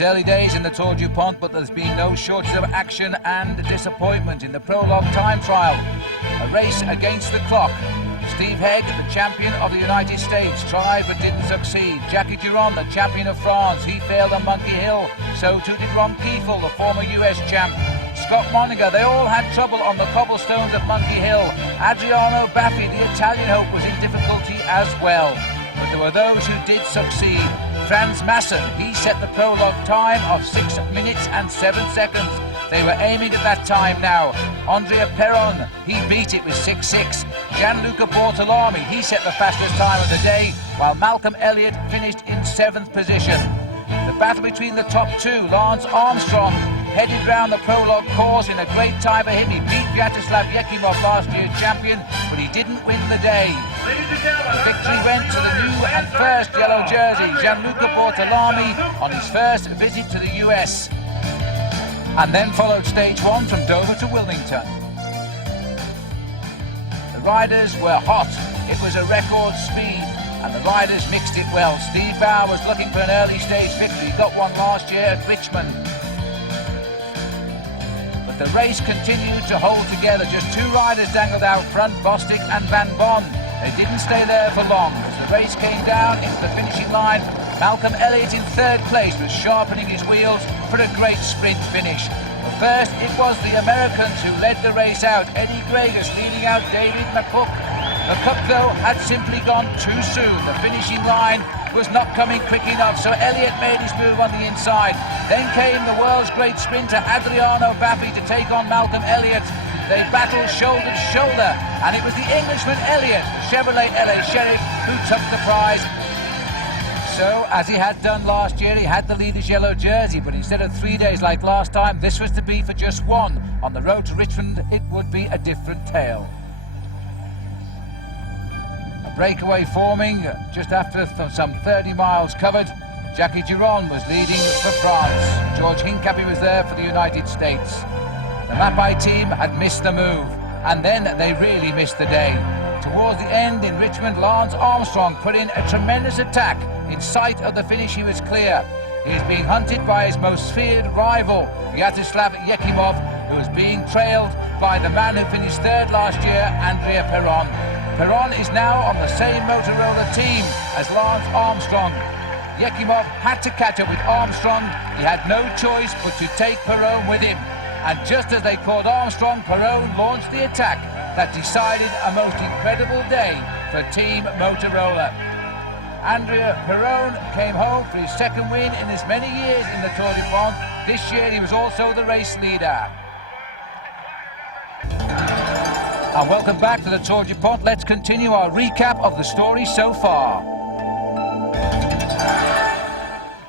It's early days in the Tour DuPont, but there's been no shortage of action and disappointment in the prologue time trial. A race against the clock. Steve Hegg, the champion of the United States, tried but didn't succeed. Jackie Durand, the champion of France, he failed on Monkey Hill. So too did Ron Kiefel, the former US champ. Scott Moniger, they all had trouble on the cobblestones of Monkey Hill. Adriano Baffi, the Italian hope, was in difficulty as well. But there were those who did succeed. Frans Maassen, he set the prologue time of 6 minutes and 7 seconds. They were aiming at that time now. Andrea Perron, he beat it with 6.6. Gianluca Bortolami, he set the fastest time of the day, while Malcolm Elliott finished in 7th position. The battle between the top two, Lance Armstrong, headed round the prologue course in a great time for him. He beat Vyacheslav Yekimov, last year's champion, but he didn't win the day. The victory went to the new and first yellow jersey, Gianluca Bortolami, on his first visit to the US. And then followed stage one from Dover to Wilmington. The riders were hot. It was a record speed, and the riders mixed it well. Steve Bauer was looking for an early stage victory. He got one last year at Richmond. But the race continued to hold together. Just two riders dangled out front, Bostic and Van Bon. They didn't stay there for long. As the race came down into the finishing line, Malcolm Elliott in third place was sharpening his wheels for a great sprint finish. But first, it was the Americans who led the race out. Eddie Gregas leading out David McCook. McCook, though, had simply gone too soon. The finishing line was not coming quick enough, so Elliott made his move on the inside. Then came the world's great sprinter, Adriano Baffi, to take on Malcolm Elliott. They battled shoulder to shoulder, and it was the Englishman Elliott, the Chevrolet LA Sheriff, who took the prize. So, as he had done last year, he had the leader's yellow jersey, but instead of 3 days like last time, this was to be for just one. On the road to Richmond, it would be a different tale. A breakaway forming just after some 30 miles covered. Jackie Durand was leading for France. George Hincapie was there for the United States. The Mapai team had missed the move, and then they really missed the day. Towards the end in Richmond, Lance Armstrong put in a tremendous attack. In sight of the finish, he was clear. He is being hunted by his most feared rival, Vyacheslav Yekimov, who is being trailed by the man who finished third last year, Andrea Perron. Perron is now on the same Motorola team as Lance Armstrong. Yekimov had to catch up with Armstrong. He had no choice but to take Perron with him. And just as they caught Armstrong, Perron launched the attack that decided a most incredible day for Team Motorola. Andrea Perron came home for his second win in as many years in the Tour DuPont. This year he was also the race leader. And welcome back to the Tour DuPont. Let's continue our recap of the story so far.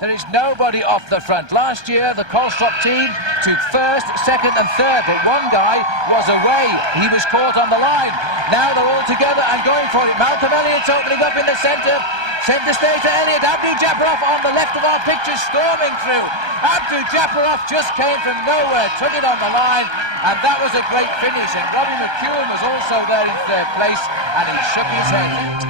There is nobody off the front. Last year, the Kohlstrop team took first, second and third, but one guy was away. He was caught on the line. Now they're all together and going for it. Malcolm Elliott's opening up in the centre. Centre stage to Elliott. Abdou Japarov on the left of our picture, storming through. Abdou Japarov just came from nowhere, took it on the line, and that was a great finish. And Robbie McEwen was also there in third place, and he shook his head.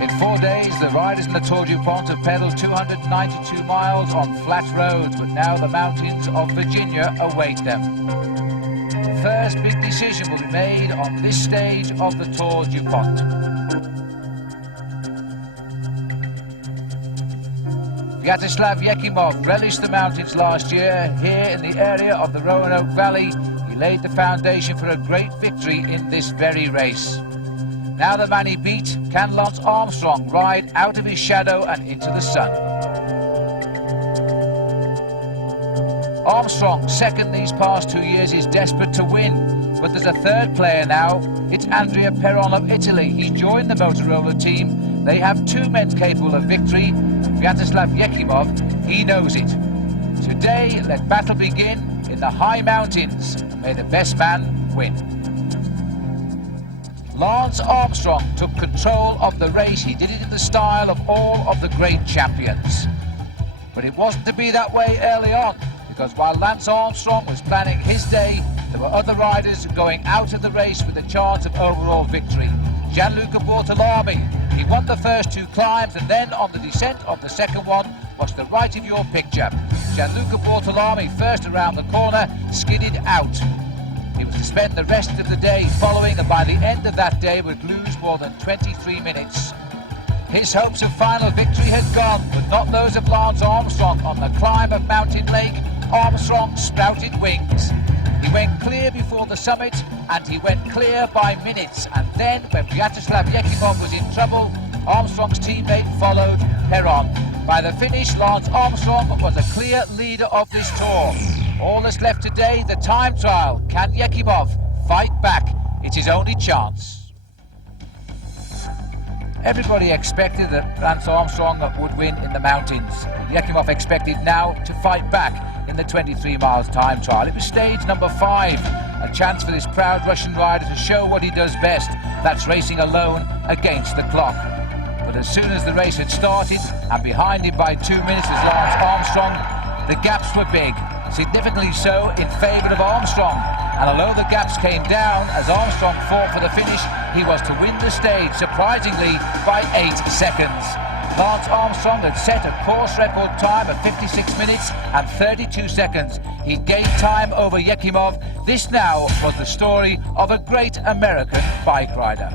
In 4 days, the riders in the Tour DuPont have pedalled 292 miles on flat roads, but now the mountains of Virginia await them. The first big decision will be made on this stage of the Tour DuPont. Vyacheslav Yekimov relished the mountains last year. Here in the area of the Roanoke Valley, he laid the foundation for a great victory in this very race. Now the man he beat, can Lance Armstrong ride out of his shadow and into the sun? Armstrong, second these past 2 years, is desperate to win. But there's a third player now. It's Andrea Perron of Italy. He's joined the Motorola team. They have two men capable of victory. Vyacheslav Yekimov, he knows it. Today, let battle begin in the high mountains. May the best man win. Lance Armstrong took control of the race. He did it in the style of all of the great champions. But it wasn't to be that way early on, because while Lance Armstrong was planning his day, there were other riders going out of the race with a chance of overall victory. Gianluca Bortolami, he won the first two climbs, and then on the descent of the second one, was to the right of your picture. Gianluca Bortolami, first around the corner, skidded out. He was to spend the rest of the day following, and by the end of that day would lose more than 23 minutes. His hopes of final victory had gone, but not those of Lance Armstrong. On the climb of Mountain Lake, Armstrong sprouted wings. He went clear before the summit, and he went clear by minutes. And then, when Sviatoslav Yekimov was in trouble, Armstrong's teammate followed Perron. By the finish, Lance Armstrong was a clear leader of this tour. All that's left today, the time trial. Can Yekimov fight back? It's his only chance. Everybody expected that Lance Armstrong would win in the mountains. Yekimov expected now to fight back in the 23 miles time trial. It was stage number 5, a chance for this proud Russian rider to show what he does best. That's racing alone against the clock. But as soon as the race had started, and behind him by 2 minutes was Lance Armstrong, the gaps were big, significantly so in favour of Armstrong. And although the gaps came down as Armstrong fought for the finish, he was to win the stage, surprisingly, by 8 seconds. Lance Armstrong had set a course record time of 56 minutes and 32 seconds. He gained time over Yekimov. This now was the story of a great American bike rider.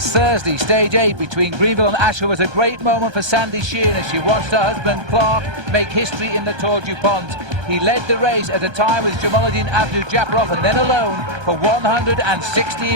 Last Thursday, stage 8 between Greenville and Asher was a great moment for Sandy Sheehan as she watched her husband Clark make history in the Tour DuPont. He led the race at a time with Jamaluddin Abdul-Jabbarov and then alone for 160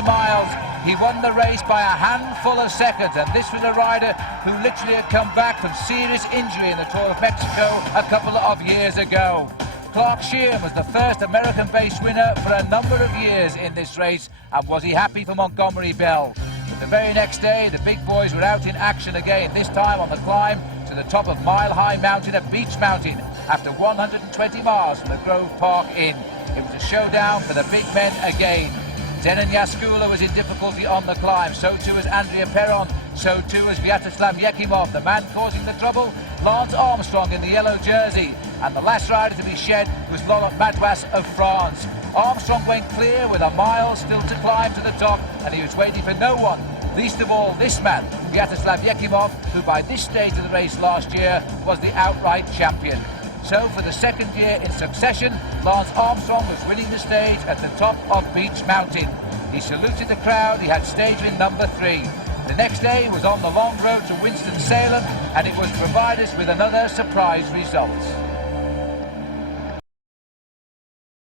miles. He won the race by a handful of seconds, and this was a rider who literally had come back from serious injury in the Tour of Mexico a couple of years ago. Clark Sheehan was the first American-based winner for a number of years in this race, and was he happy for Montgomery Bell? But the very next day, the big boys were out in action again, this time on the climb to the top of Mile High Mountain at Beach Mountain, after 120 miles from the Grove Park Inn. It was a showdown for the big men again. Zenon Yaskula was in difficulty on the climb, so too was Andrea Perron, so too was Sviatoslav Yekimov, the man causing the trouble, Lance Armstrong in the yellow jersey, and the last rider to be shed was Laurent Madouas of France. Armstrong went clear with a mile still to climb to the top, and he was waiting for no one, least of all this man, Sviatoslav Yekimov, who by this stage of the race last year was the outright champion. So for the second year in succession, Lance Armstrong was winning the stage at the top of Beach Mountain. He saluted the crowd. He had stage win number 3. The next day was on the long road to Winston-Salem, and it was to provide us with another surprise result.